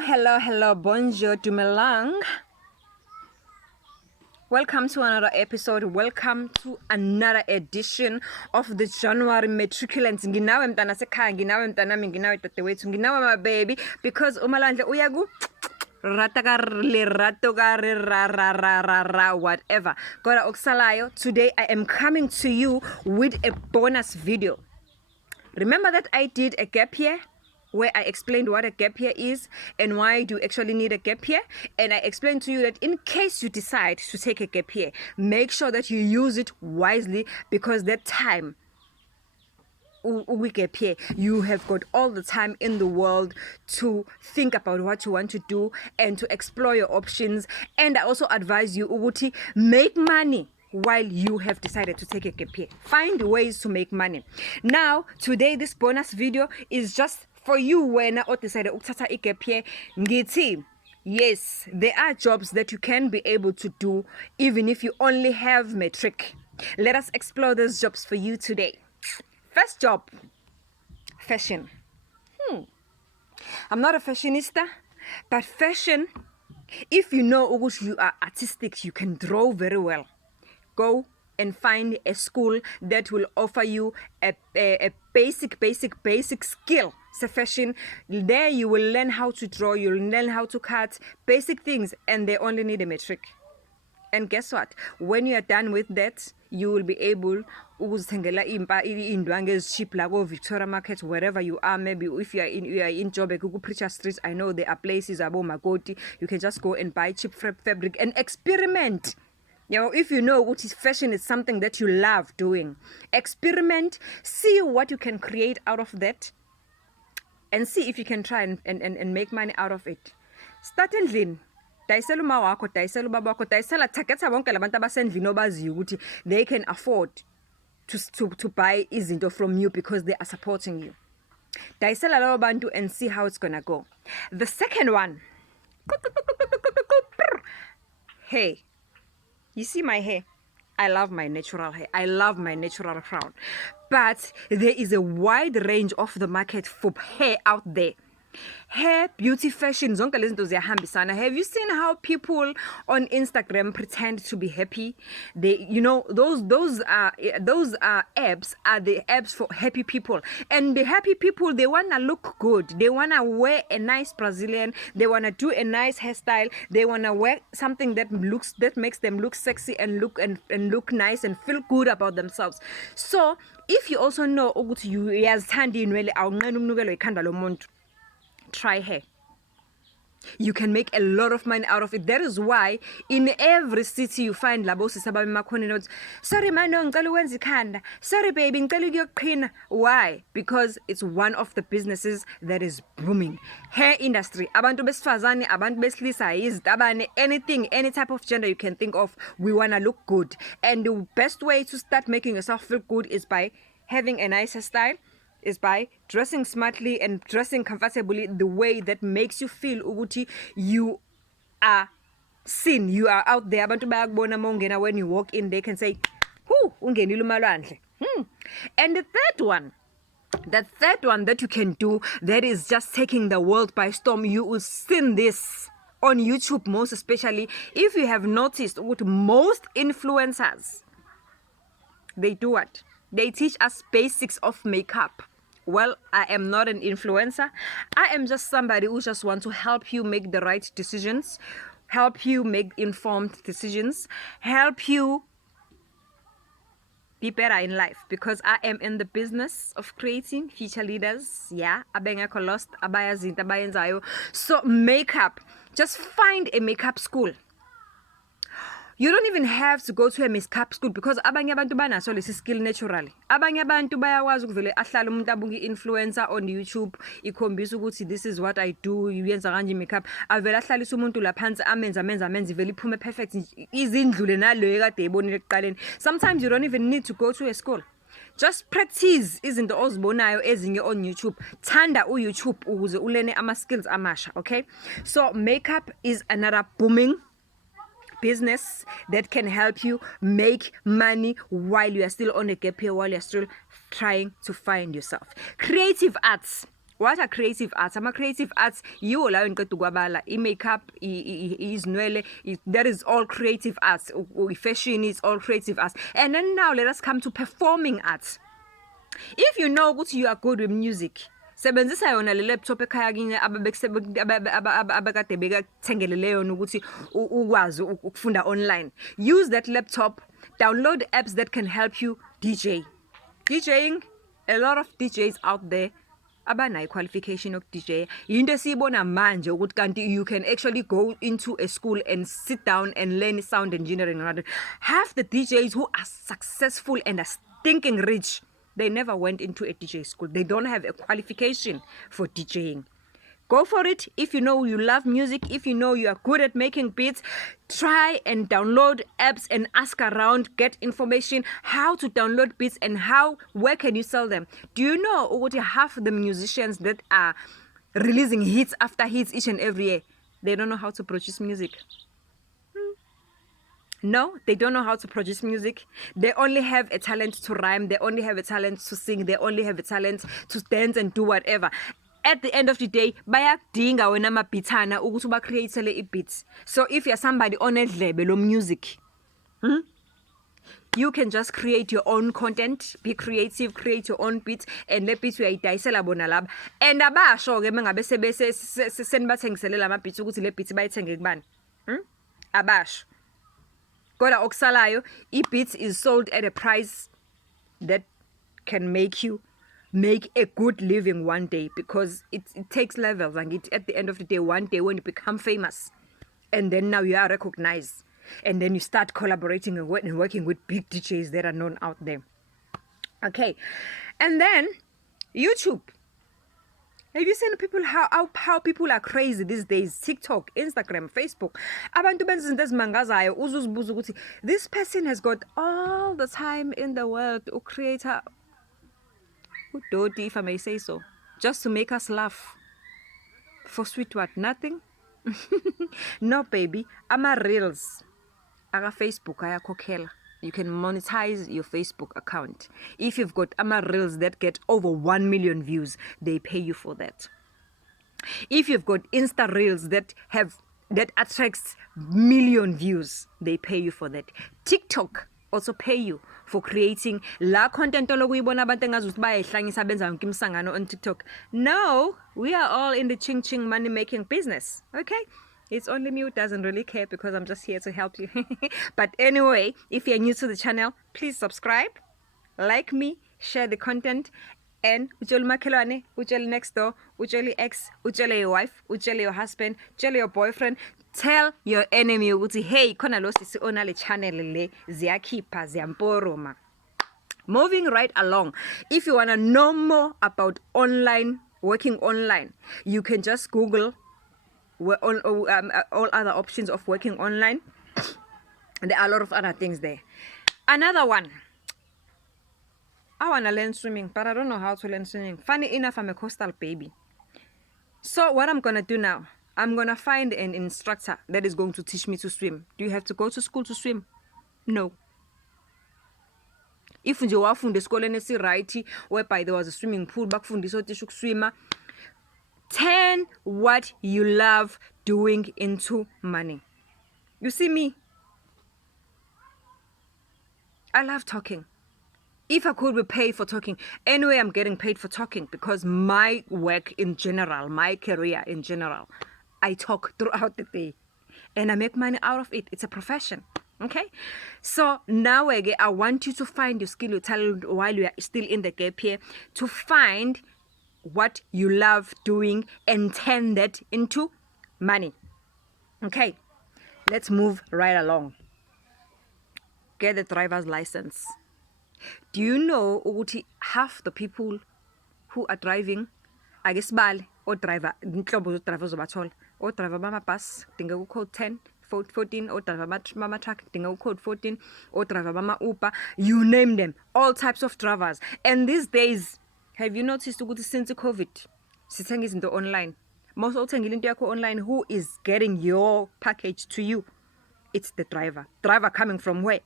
Hello, bonjour, dumelang. Welcome to another episode. Welcome to another edition of the January matriculants. Nginawe mntana sekhaya, nginawe mntanami, nginawe dadewethu, nginawe my baby, because umalandle uyaku whatever. Kora okusalayo. Today I am coming to you with a bonus video. Remember that I did a gap year where I explained what a gap year is and why do you actually need a gap year, and I explained to you that in case you decide to take a gap year, make sure that you use it wisely, because that time gap year, you have got all the time in the world to think about what you want to do and to explore your options. And I also advise you uguti make money while you have decided to take a gap year. Find ways to make money. Now today this bonus video is just for you when I decided ukuthatha a gap year. Ngithi yes, there are jobs that you can be able to do even if you only have matric. Let us explore those jobs for you today. First job, fashion. I'm not a fashionista, but fashion, if you know you are artistic, you can draw very well, go and find a school that will offer you a basic skill. So fashion, there you will learn how to draw, you'll learn how to cut, basic things, and they only need a matric. And guess what? When you are done with that, you will be able ukuzithengela indwangu ezcheap like Victoria Market, wherever you are. Maybe if you are in Joburg, Preacher Street, I know there are places abo Makoti. You can just go and buy cheap fabric and experiment. You know, if you know what is fashion is something that you love doing, experiment, see what you can create out of that, and see if you can try and make money out of it. Start endlini. Dayisela uma wakho, dayisela ubaba wakho, dayisela targetha bonke labantu abasendlini obaziyo ukuthi they can afford to buy izinto from you because they are supporting you. Dayisela labo bantu and see how it's gonna go. The second one. Hey, you see my hair? I love my natural hair. I love my natural crown. But there is a wide range of the market for hair out there. Hair, beauty, fashion, zonke lezinto ziyahambisana. Have you seen how people on Instagram pretend to be happy? They, you know, those apps are the apps for happy people. And the happy people, they wanna look good. They wanna wear a nice Brazilian. They wanna do a nice hairstyle. They wanna wear something that makes them look sexy and look nice and feel good about themselves. So if you also know ukuthi you yazithanda inwele awunqena umnukelo ikhanda lomuntu, try hair. You can make a lot of money out of it. That is why in every city you find labo sisaba emakhoni notes. Sorry man, ngicela ukwenza ikhanda. Sorry baby, ngicela ukuyoqhina. Why? Because it's one of the businesses that is booming. Hair industry. Abantu besifazane, abantu besilisa, izitabane, anything, any type of gender you can think of, we want to look good. And the best way to start making yourself feel good is by having a nicer style, is by dressing smartly and dressing comfortably the way that makes you feel ukuthi you are seen, you are out there. Abantu bayakubona mongena, when you walk in they can say, "Who ungenile umalwandle." And the third one that you can do that is just taking the world by storm, you will see this on YouTube most especially. If you have noticed what most influencers, they do what? They teach us basics of makeup. Well, I am not an influencer. I am just somebody who just wants to help you make the right decisions, help you make informed decisions, help you be better in life, because I am in the business of creating future leaders. Yeah, abengekho lost, abayazinto abayenzayo. So makeup, just find a makeup school. You don't even have to go to a makeup school, because abanye abantu banaso lesi skill naturally. Abanye abantu bayakwazi ukuvele ahlala umuntu abunga influencer on YouTube ikhombisa ukuthi this is what I do, uyenza kanje makeup, avele ahlalisa umuntu la phansi amenza ivele iphume perfect, izindlule naleyo kade ebonile ekuqaleni. Sometimes you don't even need to go to a school. Just practice izinto ozibonayo ezinye on YouTube. Thanda uYouTube ukuze ulene ama skills amasha, okay? So makeup is another booming business that can help you make money while you are still on a gap year, while you are still trying to find yourself. Creative arts. What are creative arts? Creative arts, you allow in kwabala, makeup, izinwele, that is all creative arts. Fashion is all creative arts. And then now let us come to performing arts. If you know what you are good with music, sebenzisa yona le laptop ekhaya kini abakade bekathengele yona ukuthi ukwazi ukufunda online. Use that laptop, download apps that can help you DJ. DJing, a lot of DJs out there abanayo qualification of DJ. Into esiyibona manje ukuthi kanti you can actually go into a school and sit down and learn sound engineering. Half the DJs who are successful and are stinking rich, they never went into a DJ school. They don't have a qualification for DJing. Go for it. If you know you love music, if you know you are good at making beats, try and download apps and ask around, get information how to download beats and where can you sell them. Do you know what half the musicians that are releasing hits after hits each and every year, they don't know how to produce music? No, they don't know how to produce music. They only have a talent to rhyme. They only have a talent to sing. They only have a talent to dance and do whatever. At the end of the day, bayakudinga wena mabhithana ukuthi ubacreatele i-beats. So if you're somebody on edlebe lo music, you can just create your own content, be creative, create your own beats, and le beats uyayidayisela bona laba. And abasho ke mengabe senibathengisele lama beats ukuthi le beats bayithenge kubani. Abasho. Kodwa okusalayo, i-beats is sold at a price that can make you make a good living one day, because it takes levels, and at the end of the day, one day when you become famous, and then now you are recognized, and then you start collaborating and working with big DJs that are known out there. Okay, and then YouTube. Have you seen people how people are crazy these days? TikTok, Instagram, Facebook. Abantu benza izinto ezimangazayo uzuzibuza ukuthi this person has got all the time in the world to create a udoti, if I may say so, just to make us laugh. For sweet what? Nothing? No, baby. Reels. Aga Facebook ayakhokhela. You can monetize your Facebook account. If you've got reels that get over 1 million views, they pay you for that. If you've got Insta reels that attracts million views, they pay you for that. TikTok also pay you for creating la content olokuyibona abantu engazuthi bayayihlangisa benza yonke imsangano on TikTok. No, we are all in the ching money making business. Okay? It's only me who doesn't really care, because I'm just here to help you. But anyway, if you're new to the channel, please subscribe, like me, share the content, and utshele umakhelwane, utshele next door, utshele ex, utshele your wife, utshele your husband, utshele your boyfriend. Tell your enemy ukuthi hey, khona lo sisi ona le channel le ziyakhipha ziyamporoma. Moving right along, if you want to know more about working online, you can just Google all other options of working online. There are a lot of other things there. Another one, I want to learn swimming, but I don't know how to learn swimming. Funny enough, I'm a coastal baby. So what I'm going to do now, I'm going to find an instructor that is going to teach me to swim. Do you have to go to school to swim? No. If nje wafunda esikoleni esiright whereby there was a swimming pool, bakufundisa ukuthi ukuswima, turn what you love doing into money. You see me? I love talking. If I could be paid for talking, anyway, I'm getting paid for talking, because my work in general, my career in general, I talk throughout the day and I make money out of it. It's a profession. Okay? So now again, I want you to find your skill, your talent while you are still in the gap here, to find what you love doing and turn that into money. Okay? Let's move right along. Get the driver's license. Do you know ukuthi half the people who are driving, I guess bale or driver, inhlobo zo driver zobathola, or driver bama bus dinga ku code 10, 14, or driver bama truck dinga ku code 14, or driver bama Uber, you name them, all types of drivers. And these days, have you noticed ukuthi since COVID, sithenga izinto online. Most uthengile into yakho online, who is getting your package to you? It's the driver. Driver coming from where?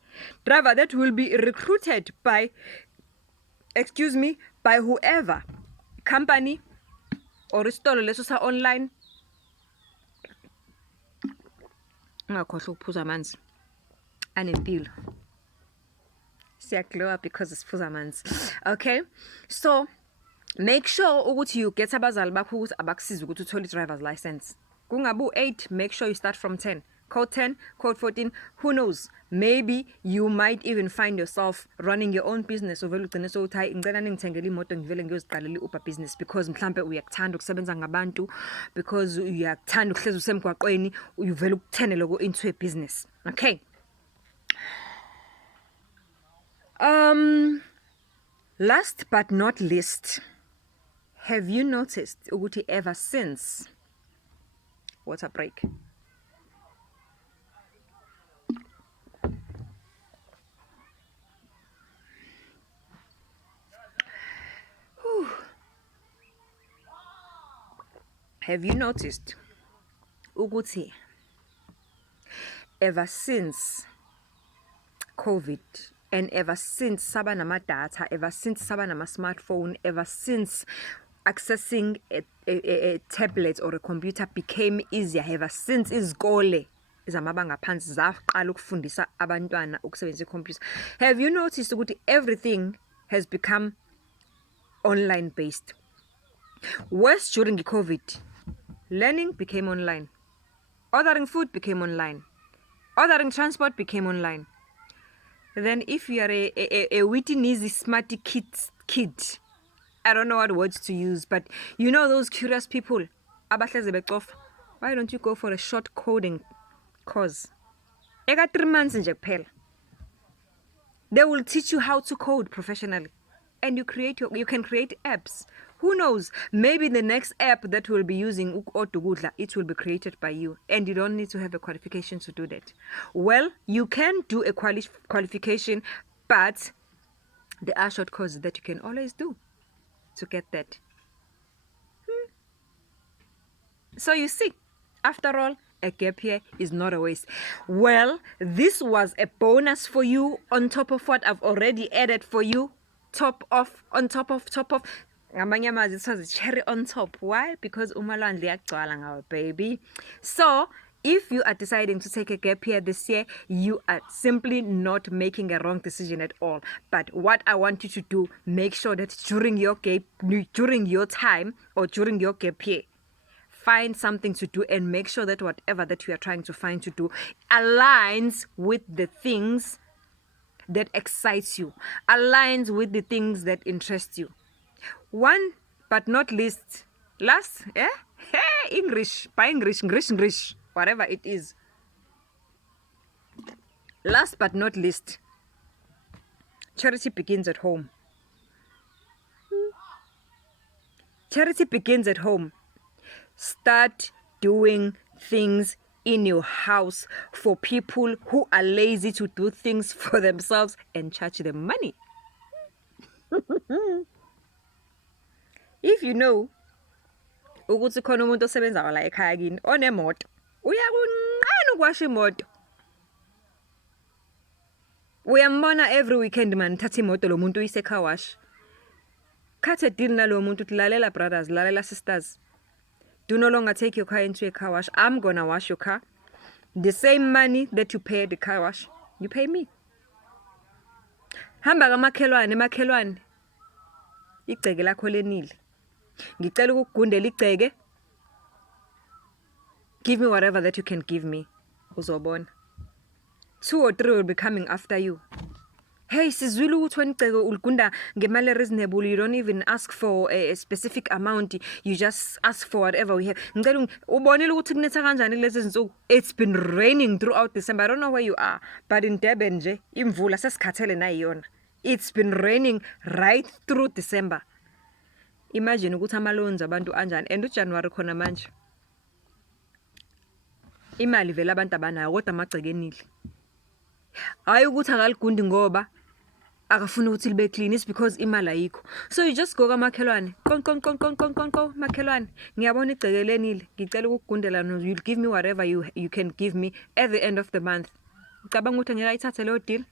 Driver that will be recruited by whoever company or isitolo leso sa online ungakhohlwa ukuphuza amanzi anempilo. Siyaglow up because isiphuza amanzi. Okay, so make sure ukuthi you get abazali bakho ukuthi abakusiza ukuthi uthole i-driver's license. Kungabu 8, make sure you start from 10. Code 10, code 14, who knows? Maybe you might even find yourself running your own business. Uvela ugcine sokuthi hayi ngicela ningithengele imoto ngivele ngiyoziqalela i-Uber business because mhlambe uyakuthanda ukusebenza ngabantu, because uyakuthanda ukuhlezi usemgwaqweni, uvela ukuthenele go into a business. Okay. Last but not least, have you noticed ukuthi ever since water break, have you noticed ukuthi ever since COVID and ever since saba nama data, ever since saba nama smartphone, ever since accessing a tablet or a computer became easier, ever since izikole zamabanga phansi zaqala ukufundisa abantwana ukusebenzisa icomputer, have you noticed ukuthi everything has become online based? Worse, during the COVID, learning became online, ordering food became online, ordering transport became online. Then if you are a witty, easy, smarty kid, I don't know what words to use, but you know those curious people, why don't you go for a short coding course? Eka 3 months nje kuphela. They will teach you how to code professionally, and you can create apps. Who knows? Maybe the next app that we'll be using, it will be created by you, and you don't need to have a qualification to do that. Well, you can do a qualification, but there are short courses that you can always do to get that. So you see, after all, a gap year is not a waste. Well, this was a bonus for you on top of what I've already added for you. On top of. It was a cherry on top. Why? Because umalwandle yagcwala ngawo, baby. So if you are deciding to take a gap year this year, you are simply not making a wrong decision at all. But what I want you to do, make sure that during your time or during your gap year, find something to do and make sure that whatever that you are trying to find to do aligns with the things that excites you, aligns with the things that interest you. One but not least, English, whatever it is. Last but not least, charity begins at home. Charity begins at home. Start doing things in your house for people who are lazy to do things for themselves and charge them money. If you know ukuthi khona umuntu osebenza la ekhaya kini onemoto, uyakuncane ukwasha imoto. Uyambona every weekend man thatha imoto lo muntu uyise car wash. Cut a deal nalo muntu lalela brothers, lalela sisters. Do no longer take your car into a car wash. I'm gonna wash your car. The same money that you pay the car wash, you pay me. Hamba kamakhelwane. Igceke lakho lenile. Ngicela ukugundela igceke. Give me whatever that you can give me. Uzobona. 2 or 3 will be coming after you. Hey, sizwile ukuthi wena igceke uligunda ngemali reasonable. You don't even ask for a specific amount. You just ask for whatever we have. Ngicela ubonile ukuthi kunetha kanjani kulezi zinsuku. It's been raining throughout December. I don't know where you are, but in Durban nje imvula sesikhathele nayiyona. It's been raining right through December. Imagine ukuthi amalonzi abantu anjani, and uJanuary khona manje. Imali vele abantu abanayo kodwa amagceke enile. Hayi ukuthi akaligundi ngoba akafuna ukuthi libe clean, is because imali ayikho. So you just go kamakhelwane. Konko makhelwane. Ngiyabona igceke lenile. Ngicela ukugundela no, you'll give me whatever you can give me at the end of the month. Ucabanga ukuthi ngeke ayithathe leyo deal?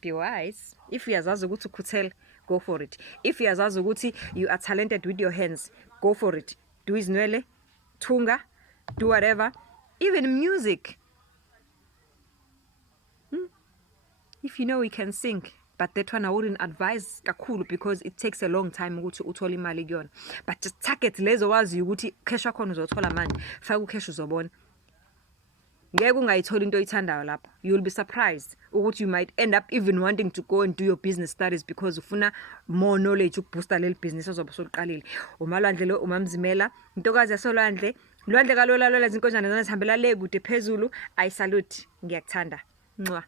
Be wise. If uyazazi ukuthi ukhuthele, go for it. If uyazazi ukuthi you are talented with your hands, go for it. Do izinwele, thunga, do whatever. Even music. If you know we can sing, but that one I wouldn't advise kakhulu because it takes a long time ukuthi uthole imali kuyona. But just target lezo wazi ukuthi cash wakho uzothola manje. Faka ucash uzobona. Ngeke ungayithola into oyithandayo lapho. You will be surprised ukuthi you might end up even wanting to go and do your business studies because ufuna more knowledge ukubooster leli business ozobe usuliqalile. Umalwandle lo umamzimela, intokazi yasolwandle, lwandle kalolalola izinkonjane zona zihambela le kude phezulu. I salute. Ngiyakuthanda. Mwah.